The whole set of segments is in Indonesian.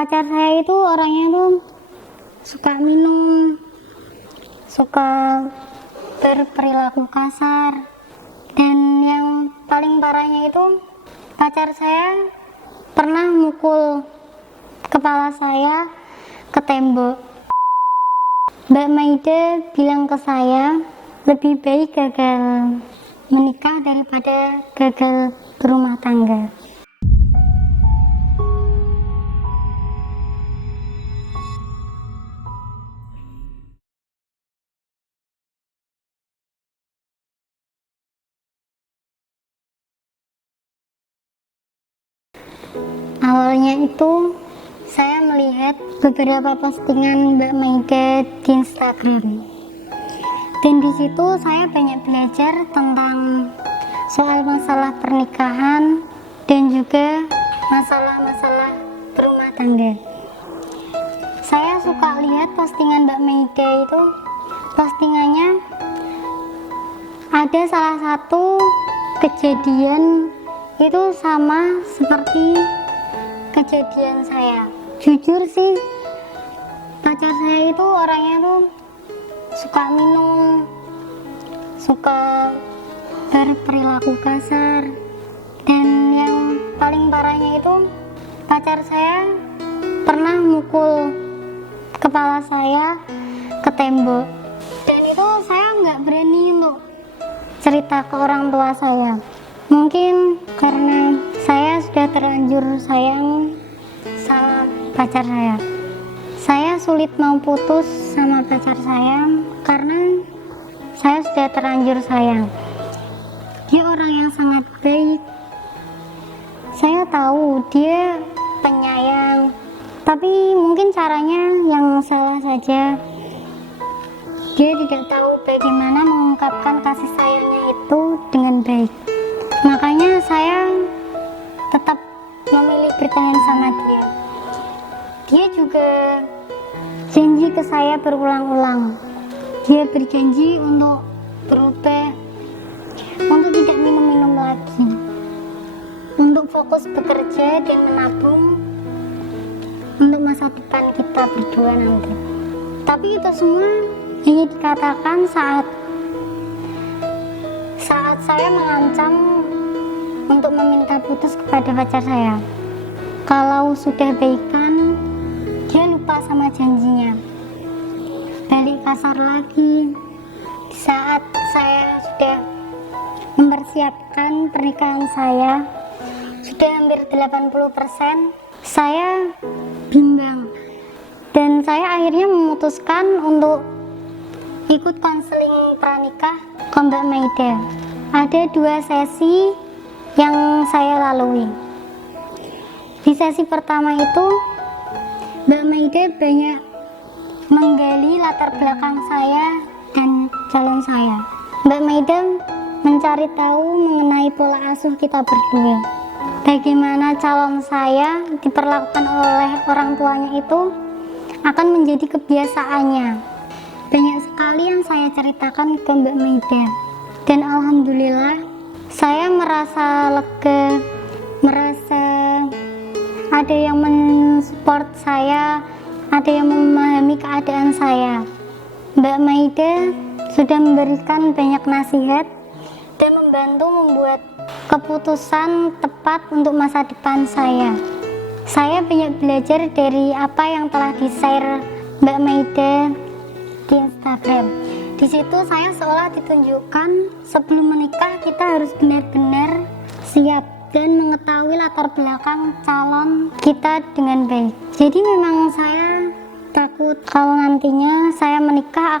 Pacar saya itu orangnya tuh suka minum, suka berperilaku kasar, dan yang paling parahnya itu pacar saya pernah mukul kepala saya ke tembok. Mbak Maida bilang ke saya, lebih baik gagal menikah daripada gagal berumah tangga. Awalnya itu saya melihat beberapa postingan Mbak Maida di Instagram, dan di situ saya banyak belajar tentang soal masalah pernikahan dan juga masalah-masalah berumah tangga. Saya suka lihat postingan Mbak Maida itu, postingannya ada salah satu kejadian itu sama seperti kejadian saya. Jujur sih, pacar saya itu orangnya tuh suka minum, suka berperilaku kasar, dan yang paling parahnya itu pacar saya pernah mukul kepala saya ke tembok. Dan itu saya nggak berani untuk cerita ke orang tua saya, mungkin karena saya sudah terlanjur sayang sama pacar saya. Saya sulit mau putus sama pacar saya karena saya sudah terlanjur sayang. Dia orang yang sangat baik. Saya tahu dia penyayang, tapi mungkin caranya yang salah saja. Dia tidak tahu bagaimana mengungkapkan kasih sayangnya itu dengan baik. Makanya saya tetap memilih bertahan sama dia. Dia juga janji ke saya berulang-ulang. Dia berjanji untuk berubah, untuk tidak minum-minum lagi, untuk fokus bekerja dan menabung untuk masa depan kita berdua nanti. Tapi itu semua hanya dikatakan saat saya mengancam untuk meminta putus kepada pacar saya. Kalau sudah baikan, dia lupa sama janjinya, balik kasar lagi. Di saat saya sudah mempersiapkan pernikahan saya, sudah hampir 80%, saya bimbang, dan saya akhirnya memutuskan untuk ikut konseling pranikah ke Mbak Maida. Ada 2 sesi yang saya lalui. Di sesi pertama itu Mbak Maida banyak menggali latar belakang saya dan calon saya. Mbak Maida mencari tahu mengenai pola asuh kita berdua, bagaimana calon saya diperlakukan oleh orang tuanya itu akan menjadi kebiasaannya. Banyak sekali yang saya ceritakan ke Mbak Maida, dan alhamdulillah saya merasa lega, merasa ada yang mensupport saya, ada yang memahami keadaan saya. Mbak Maida sudah memberikan banyak nasihat dan membantu membuat keputusan tepat untuk masa depan saya. Saya banyak belajar dari apa yang telah di-share Mbak Maida di Instagram. Di situ saya seolah ditunjukkan sebelum menikah kita harus benar-benar siap dan mengetahui latar belakang calon kita dengan baik. Jadi memang saya takut kalau nantinya saya menikah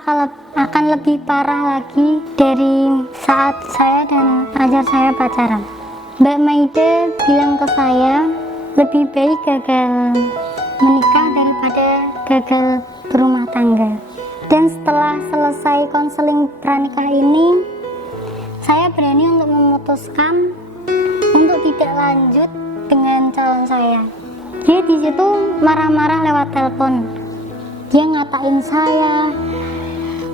akan lebih parah lagi dari saat saya dan pacar saya pacaran. Mbak Maida bilang ke saya, lebih baik gagal menikah daripada gagal berumah tangga. Dan setelah selesai konseling pranikah ini, saya berani untuk memutuskan untuk tidak lanjut dengan calon saya. Dia di situ marah-marah lewat telepon. Dia ngatain saya,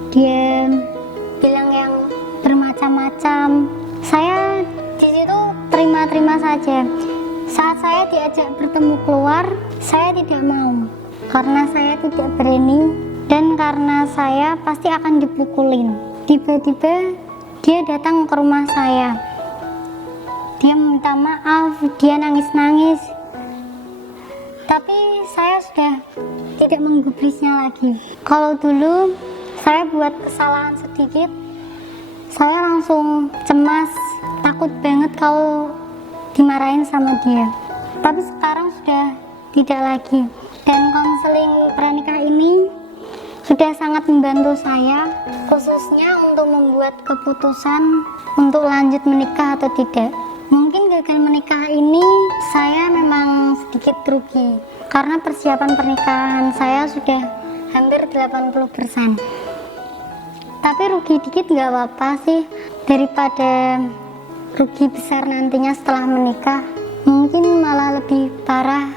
dia bilang yang bermacam-macam. Saya di situ terima-terima saja. Saat saya diajak bertemu keluar, saya tidak mau karena saya tidak berani dan karena saya pasti akan dipukulin. Tiba-tiba dia datang ke rumah saya. Dia minta maaf, dia nangis-nangis. Tapi saya sudah tidak menggubrisnya lagi. Kalau dulu saya buat kesalahan sedikit, saya langsung cemas, takut banget kalau dimarahin sama dia. Tapi sekarang sudah tidak lagi. Dan konseling pranikah ini sudah sangat membantu saya, khususnya untuk membuat keputusan untuk lanjut menikah atau tidak. Mungkin gagal menikah ini saya memang sedikit rugi karena persiapan pernikahan saya sudah hampir 80%. Tapi rugi dikit gak apa-apa sih, daripada rugi besar nantinya setelah menikah, mungkin malah lebih parah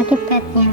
akibatnya.